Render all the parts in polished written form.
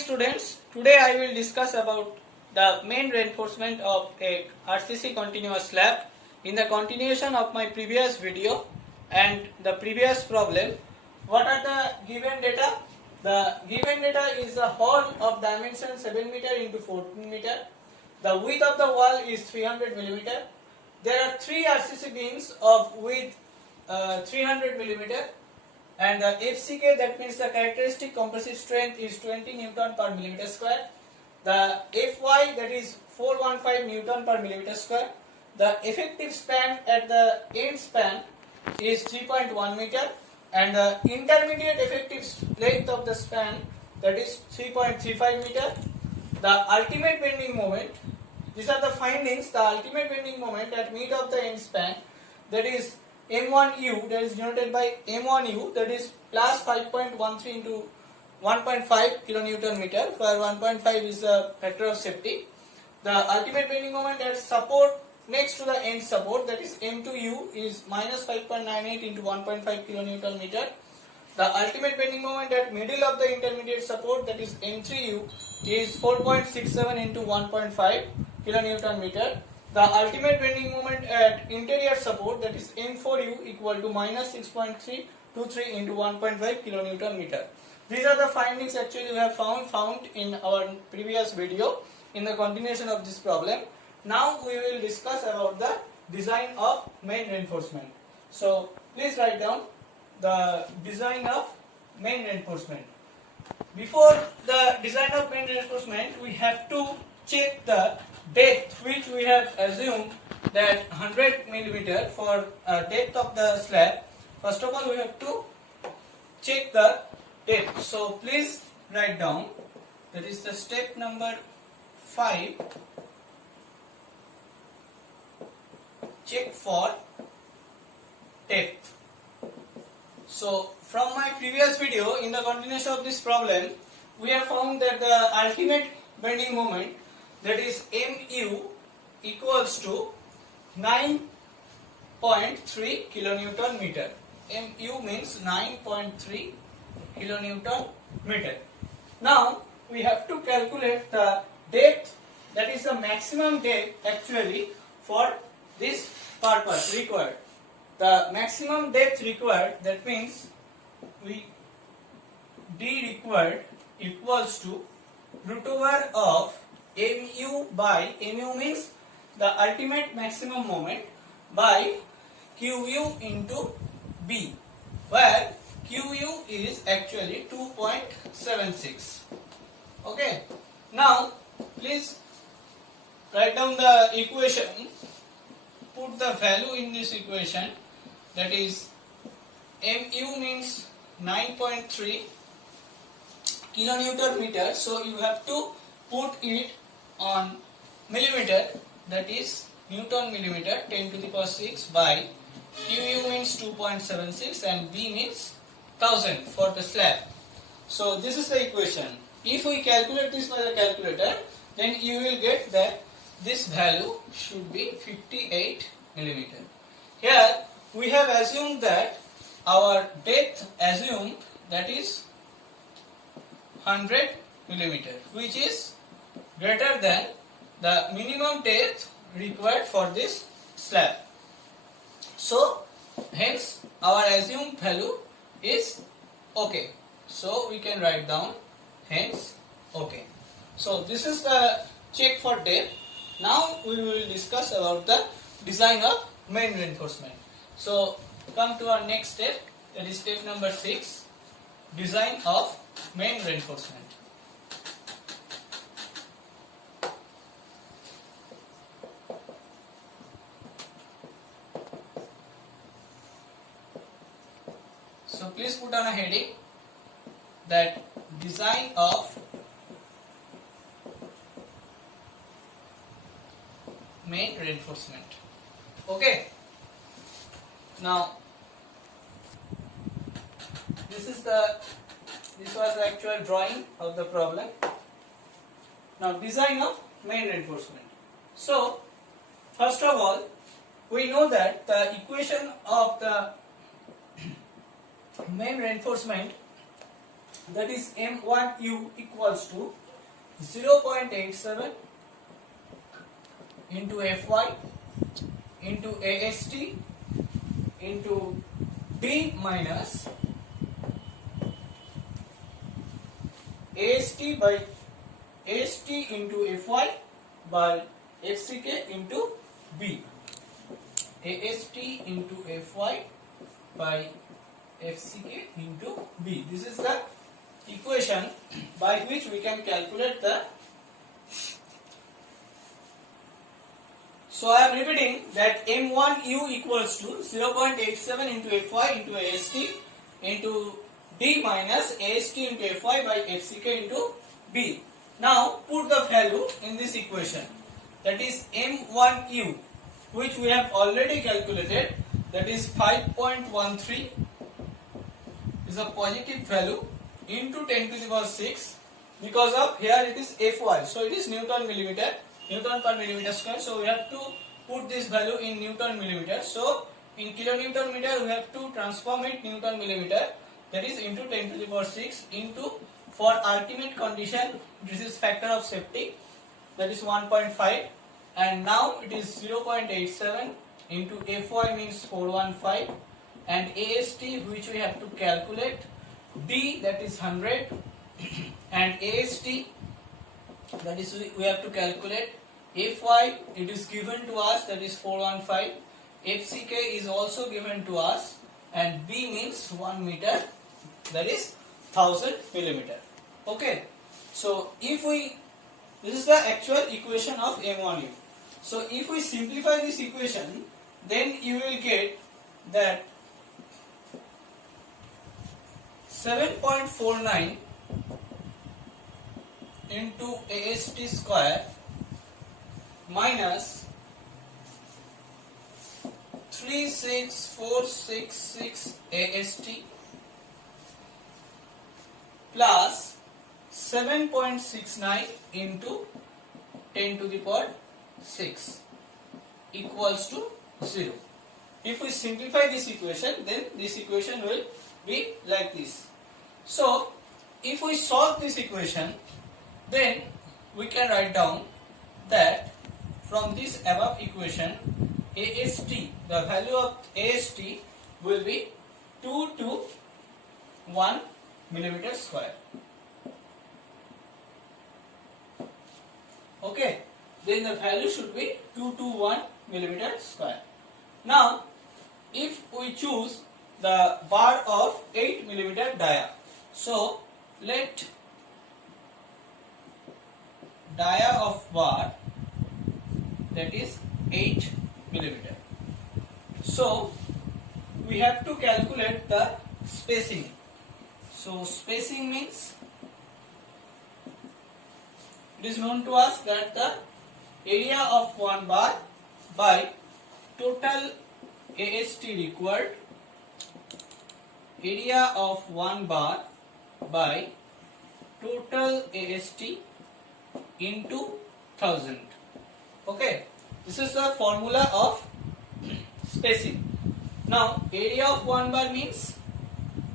students, today I will discuss about the main reinforcement of a RCC continuous slab in the continuation of my previous video and the previous problem. What are the given data? The given data is the hall of dimension 7 meter into 14 meter. The width of the wall is 300 millimeter. There are 3 RCC beams of width 300 millimeter. And the FCK, that means the characteristic compressive strength, is 20 Newton per millimeter square. The Fy, that is 415 Newton per millimeter square. The effective span at the end span is 3.1 meter, and the intermediate effective length of the span, that is 3.35 meter. The ultimate bending moment, these are the findings. The ultimate bending moment at mid of the end span, that is M1U, that is denoted by M1U, that is plus 5.13 into 1.5 kilonewton meter, where 1.5 is the factor of safety. The ultimate bending moment at support next to the end support, that is M2U, is minus 5.98 into 1.5 kilonewton meter. The ultimate bending moment at middle of the intermediate support, that is M3U, is 4.67 into 1.5 kilonewton meter. The ultimate bending moment at interior support, that is M4U, equal to minus 6.323 into 1.5 kilonewton meter. These are the findings actually we have found in our previous video in the continuation of this problem. Now we will discuss about the design of main reinforcement. So please write down the design of main reinforcement. Before the design of main reinforcement, we have to check the depth, which we have assumed that 100 millimeter for depth of the slab. First of all, we have to check the depth. So please write down, that is the step number 5. Check for depth. So from my previous video, in the continuation of this problem, we have found that the ultimate bending moment, that is Mu, equals to 9.3 kilonewton meter. Mu means 9.3 kilonewton meter. Now we have to calculate the depth, that is the maximum depth actually for this purpose required. The maximum depth required, that means we D required equals to root over of Mu by, Mu means the ultimate maximum moment, by Qu into B, where Qu is actually 2.76. Okay. Now please write down the equation, put the value in this equation, that is Mu means 9.3 kilonewton meter, so you have to put it on millimeter, that is Newton millimeter, 10 to the power 6 by Qu means 2.76 and B means 1000 for the slab. So this is the equation. If we calculate this by the calculator, then you will get that this value should be 58 millimeter. Here we have assumed that our depth assumed, that is 100 millimeter, which is greater than the minimum depth required for this slab. So hence our assumed value is okay. So we can write down hence okay. So this is the check for depth. Now we will discuss about the design of main reinforcement. So come to our next step, that is step number 6, design of main reinforcement. So please put on a heading that design of main reinforcement. Okay. Now this was the actual drawing of the problem. Now design of main reinforcement. So first of all, we know that the equation of the main reinforcement, that is M1U equals to 0.87 into Fy into AST into D minus AST into Fy by FCK into B. AST into Fy by FCK into B. This is the equation by which we can calculate the. So I am repeating that M1U equals to 0.87 into Fy into AST into D minus AST into Fy by FCK into B. Now put the value in this equation, that is M1U, which we have already calculated, that is 5.13 is a positive value into 10 to the power 6, because of here it is Fy, so it is Newton per millimeter square, so we have to put this value in Newton millimeter. So in kilonewton meter we have to transform it Newton millimeter, that is into 10 to the power 6 into, for ultimate condition this is factor of safety, that is 1.5, and now it is 0.87 into Fy means 415 and AST which we have to calculate, D that is 100 and AST that is we have to calculate, Fy it is given to us, that is 415, FCK is also given to us, and B means 1 meter, that is 1000 millimeter. Okay, so if we, this is the actual equation of M1U. So if we simplify this equation, then you will get that 7.49 into AST square minus 36466 AST plus 7.69 into 10 to the power 6 equals to 0. If we simplify this equation, then this equation will be like this. So if we solve this equation, then we can write down that from this above equation, AST, the value of AST will be 2 to 1 millimeter square. Okay, then the value should be 2 to 1 millimeter square. Now, if we choose the bar of 8 millimeter dia, so let dia of bar, that is 8 millimeter. So we have to calculate the spacing. So spacing means it is known to us that the area of one bar by total AST required, area of one bar by total AST into 1000. Okay, this is the formula of spacing. Now area of one bar means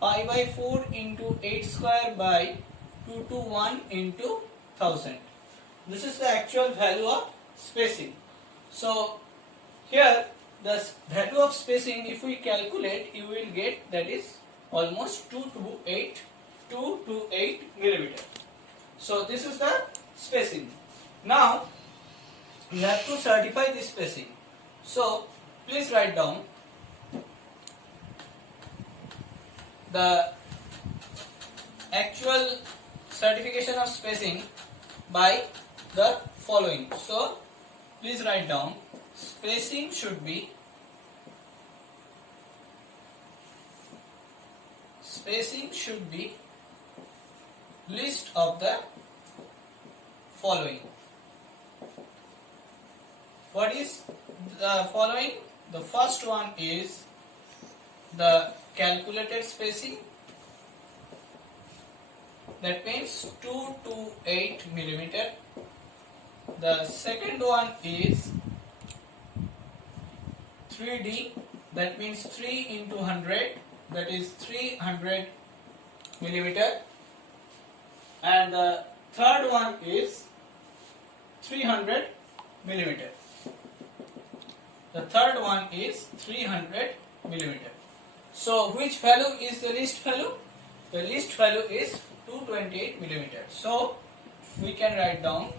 pi by 4 into 8 square by 2 to 1 into 1000. This is the actual value of spacing. So here the value of spacing, if we calculate, you will get that is almost 2 to 8 millimeter. So this is the spacing. Now we have to certify this spacing. So please write down the actual certification of spacing by the following. So please write down, spacing should be list of the following. What is the following? The first one is the calculated spacing, that means 2 to 8 millimeter. The second one is 3D, that means 3 into 100, that is 300 millimeter. and the third one is 300 millimeter. The third one is 300 millimeter. So which value is the least value? The least value is 228 millimeter. So we can write down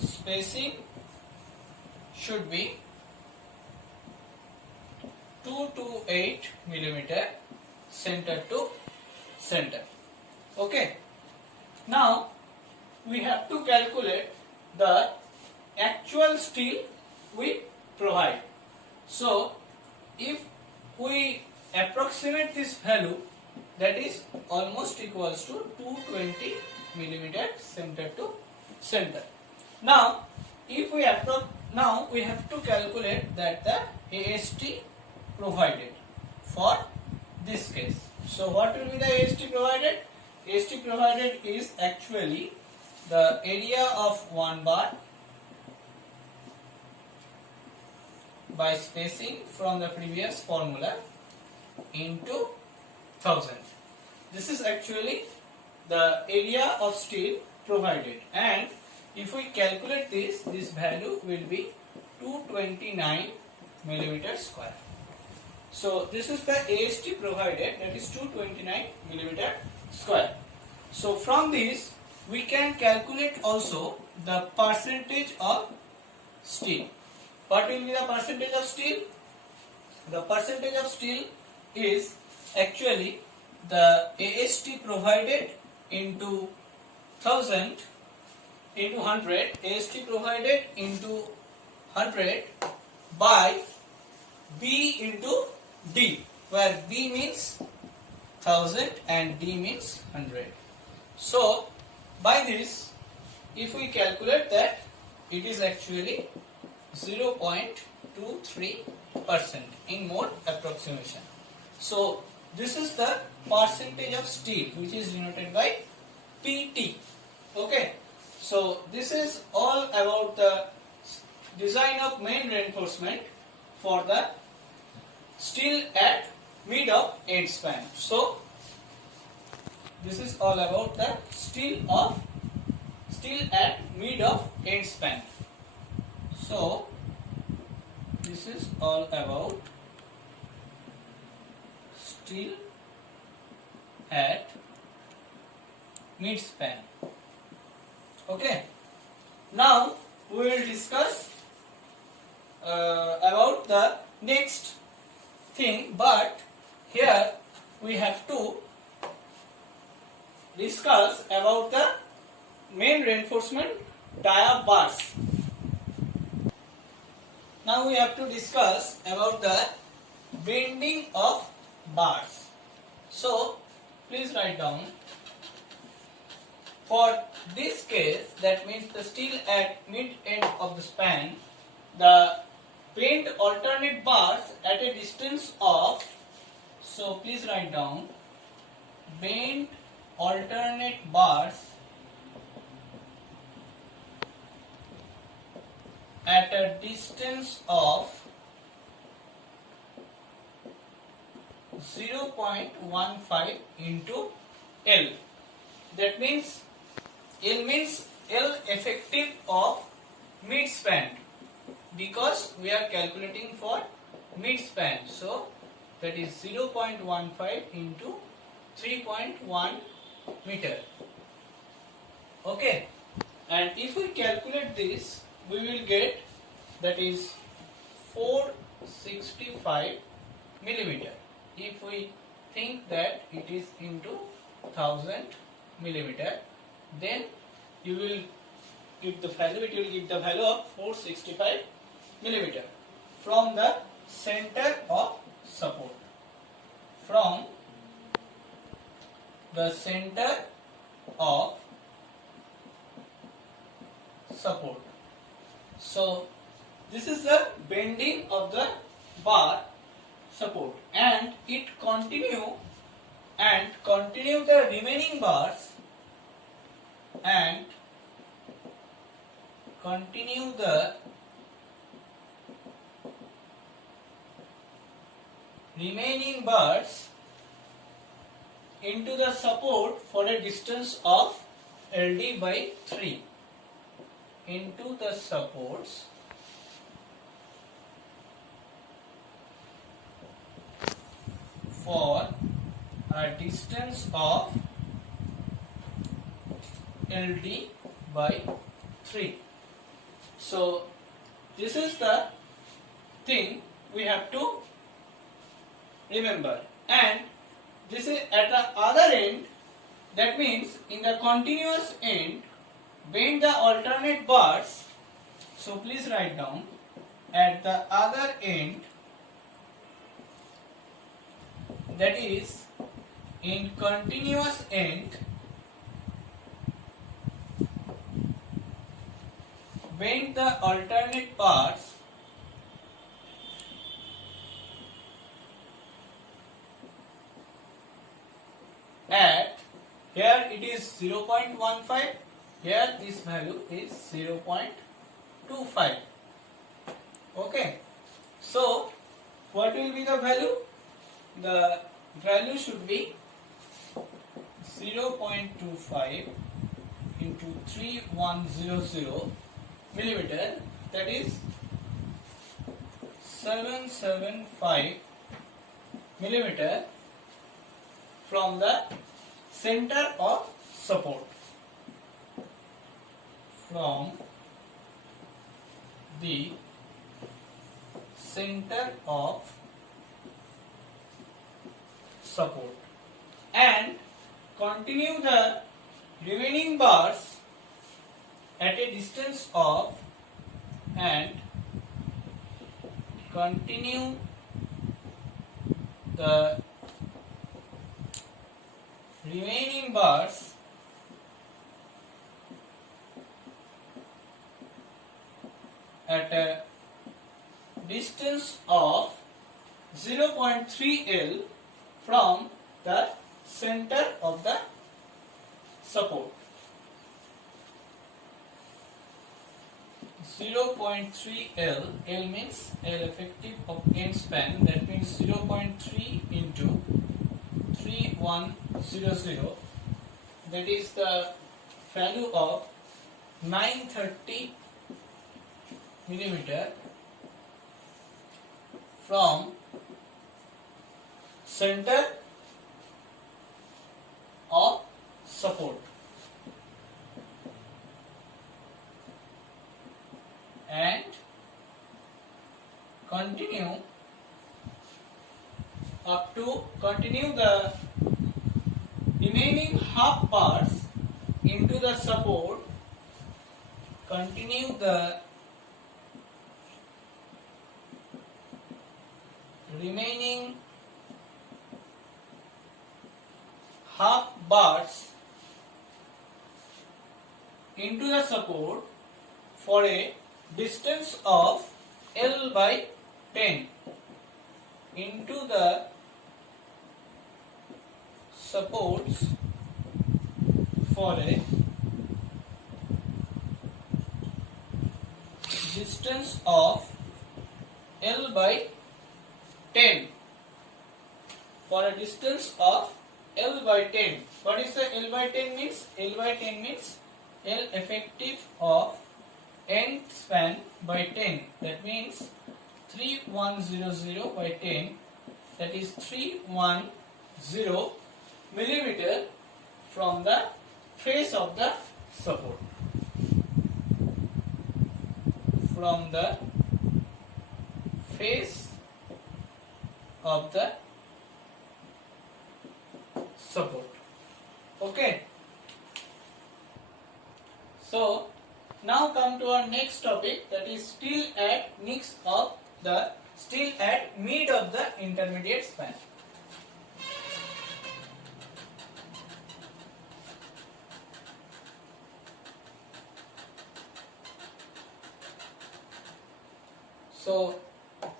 spacing should be 228 millimeter center to center. Okay. Now we have to calculate the actual steel we provide. So if we approximate this value, that is almost equals to 220 millimeter center to center. Now if we have to calculate that the AST provided for this case. So what will be the AST provided? AST provided is actually the area of one bar by spacing from the previous formula into 1000. This is actually the area of steel provided, and if we calculate this value will be 229 millimeter square. So this is the AST provided, that is 229 millimeter square. So from this we can calculate also the percentage of steel. What will be the percentage of steel? The percentage of steel is actually the AST provided into 1000 into 100, AST provided into 100 by B into D, where B means 1000 and D means 100. So by this, if we calculate that, it is actually 0.23% in more approximation. So this is the percentage of steel which is denoted by PT. Okay. So this is all about the design of main reinforcement for the steel at mid of end span. So this is all about the steel at mid of end span. So this is all about steel at mid span. Okay. Now we will discuss about the next thing, but here we have to discuss about the main reinforcement dia bars. Now we have to discuss about the bending of bars. So please write down. For this case, that means the steel at mid end of the span, the bend alternate bars at a distance of, so please write down, bend alternate bars at a distance of 0.15 into L. That means L means L effective of mid span, because we are calculating for mid span. So that is 0.15 into 3.1 meter. Okay. And if we calculate this, we will get, that is 465 millimeter. If we think that it is into 1000 millimeter, then you will give the value, it will give the value of 465 millimeter from the center of support. From the center of support. So this is the bending of the bar support, and it continue the remaining bars and continue the remaining bars into the support for a distance of LD by 3 into the supports for a distance of LD by 3. So this is the thing we have to remember, and this is at the other end. That means in the continuous end, bend the alternate bars. So please write down, at the other end, that is in continuous end, bend the alternate bars at, here it is 0.15, here this value is 0.25. Okay, so what will be the value? The value should be 0.25 into 3100 millimeter, that is 775 millimeter from the center of support. From the center of support, and continue the remaining bars at a distance of, and continue the remaining bars at a distance of 0.3 L from the center of the support. 0.3 L, L means L effective of end span, that means 0.3 into 3100, that is the value of 930 millimeter from center of support, and continue the remaining half bars into the support, continue the remaining half bars into the support for a distance of L by 10 into the supports for a distance of L by 10, for a distance of L by 10. What is the L by 10 means? L by 10 means L effective of end span by 10. That means 3100 by 10, that is 310 millimeter from the face of the support. From the face of the support. Okay. So now come to our next topic, that is still at mid of the intermediate span. So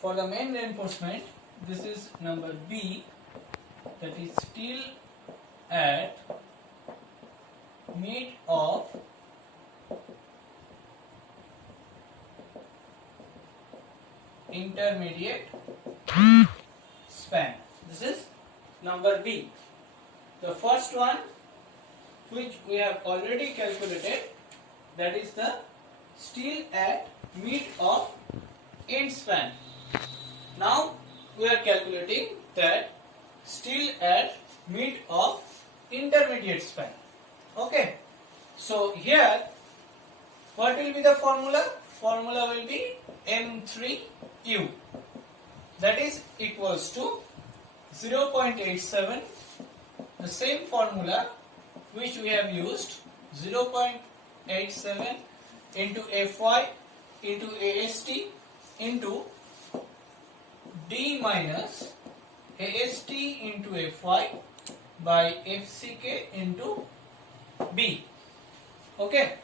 for the main reinforcement, this is number B, that is still at mid of intermediate span. This is number B. The first one which we have already calculated, that is the steel at mid of end span. Now we are calculating that steel at mid of intermediate span. Okay, so here what will be the formula? Formula will be M3U, that is equals to 0.87, the same formula which we have used, 0.87 into Fy into AST into D minus AST into Fy by FCK into B. Okay,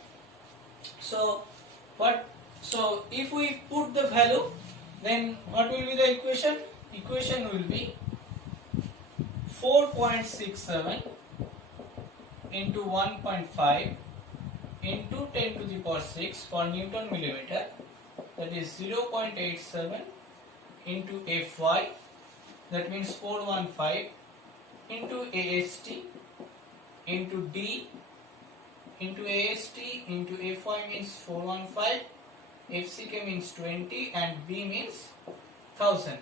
so if we put the value, then what will be the equation? Equation will be 4.67 into 1.5 into 10 to the power 6 per Newton millimeter, that is 0.87 into Fy, that means 415 into AST into D into AST into Fy means 415, FCK means 20 and B means 1000.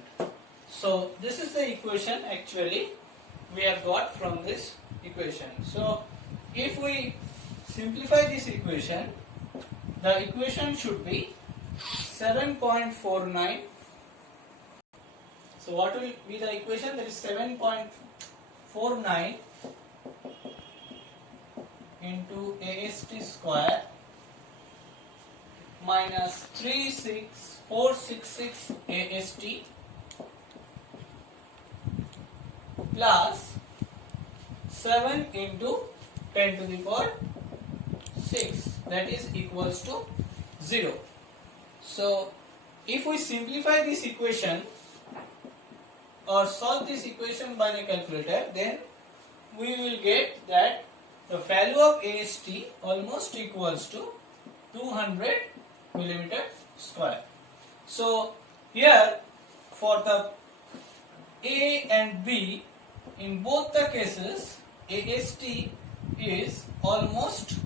So this is the equation actually we have got from this equation. So if we simplify this equation, the equation should be 7.49. So what will be the equation? That is 7.49 into AST square minus 36466 AST plus 7 into 10 to the power 6, that is equals to 0. So if we simplify this equation or solve this equation by the calculator, then we will get that the value of AST almost equals to 200 millimeter square. So here for the A and B, in both the cases AST is almost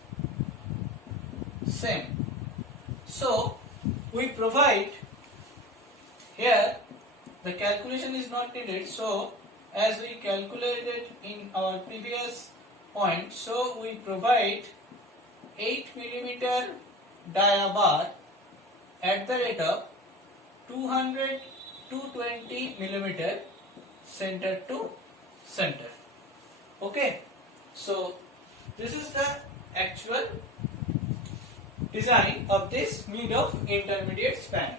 same. So we provide here, the calculation is not needed, so as we calculated in our previous point, so we provide 8 millimeter dia bar at the rate of 220 millimeter center to center. Okay, so this is the actual design of this mid of intermediate span.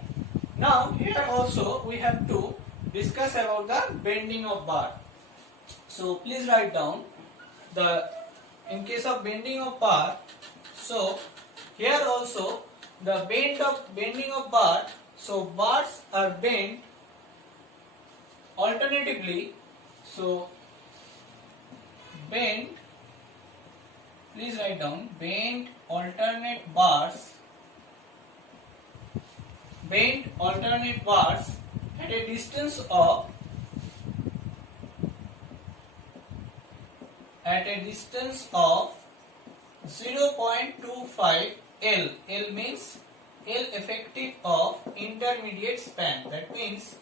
Now here also we have to discuss about the bending of bar. So please write down in case of bending of bar. So here also the bending of bar. So bars are bent alternatively. So bend. Please write down bend alternate bars. Bend alternate bars at a distance of 0.25 L. L means L effective of intermediate span. That means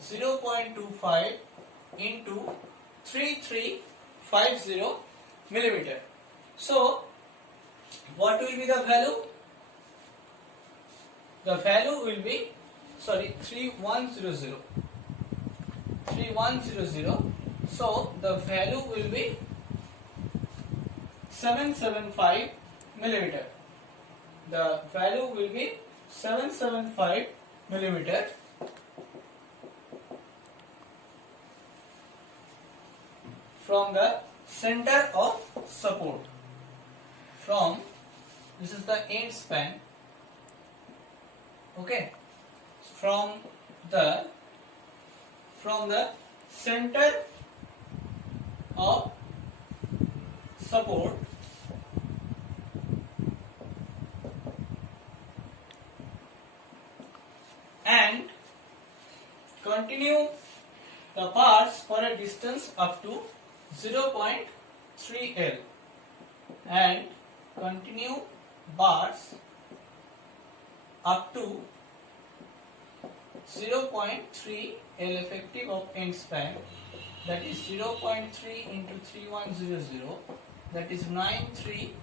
0.25 into 3350 millimeter. So what will be the value? The value will be 3100. 3100. So the value will be 775 millimeter. The value will be 775 millimeter from the center of support. This is the end span. Okay, from the center of support and continue the bars for a distance up to 0.3 L. and continue bars up to 0.3 L effective of end span, that is 0.3 into 3100, that is 930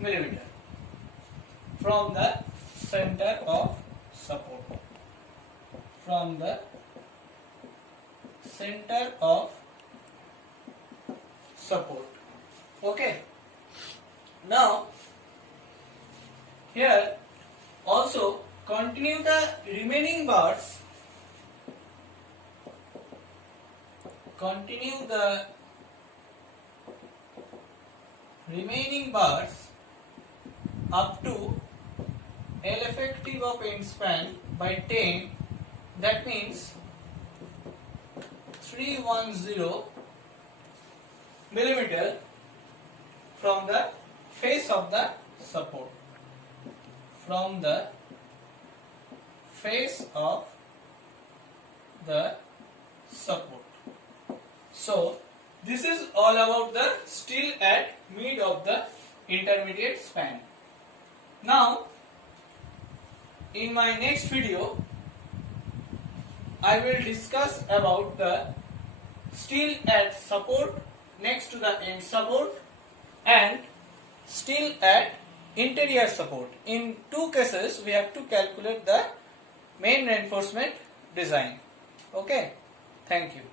millimeter from the center of support. From the center of support. Okay. Now here also continue the remaining bars. Continue the remaining bars up to L effective of end span by 10, that means 310 millimeter from the face of the support. From the face of the support. So this is all about the steel at mid of the intermediate span. Now in my next video I will discuss about the steel at support next to the end support and steel at interior support. In two cases we have to calculate the main reinforcement design. Okay, thank you.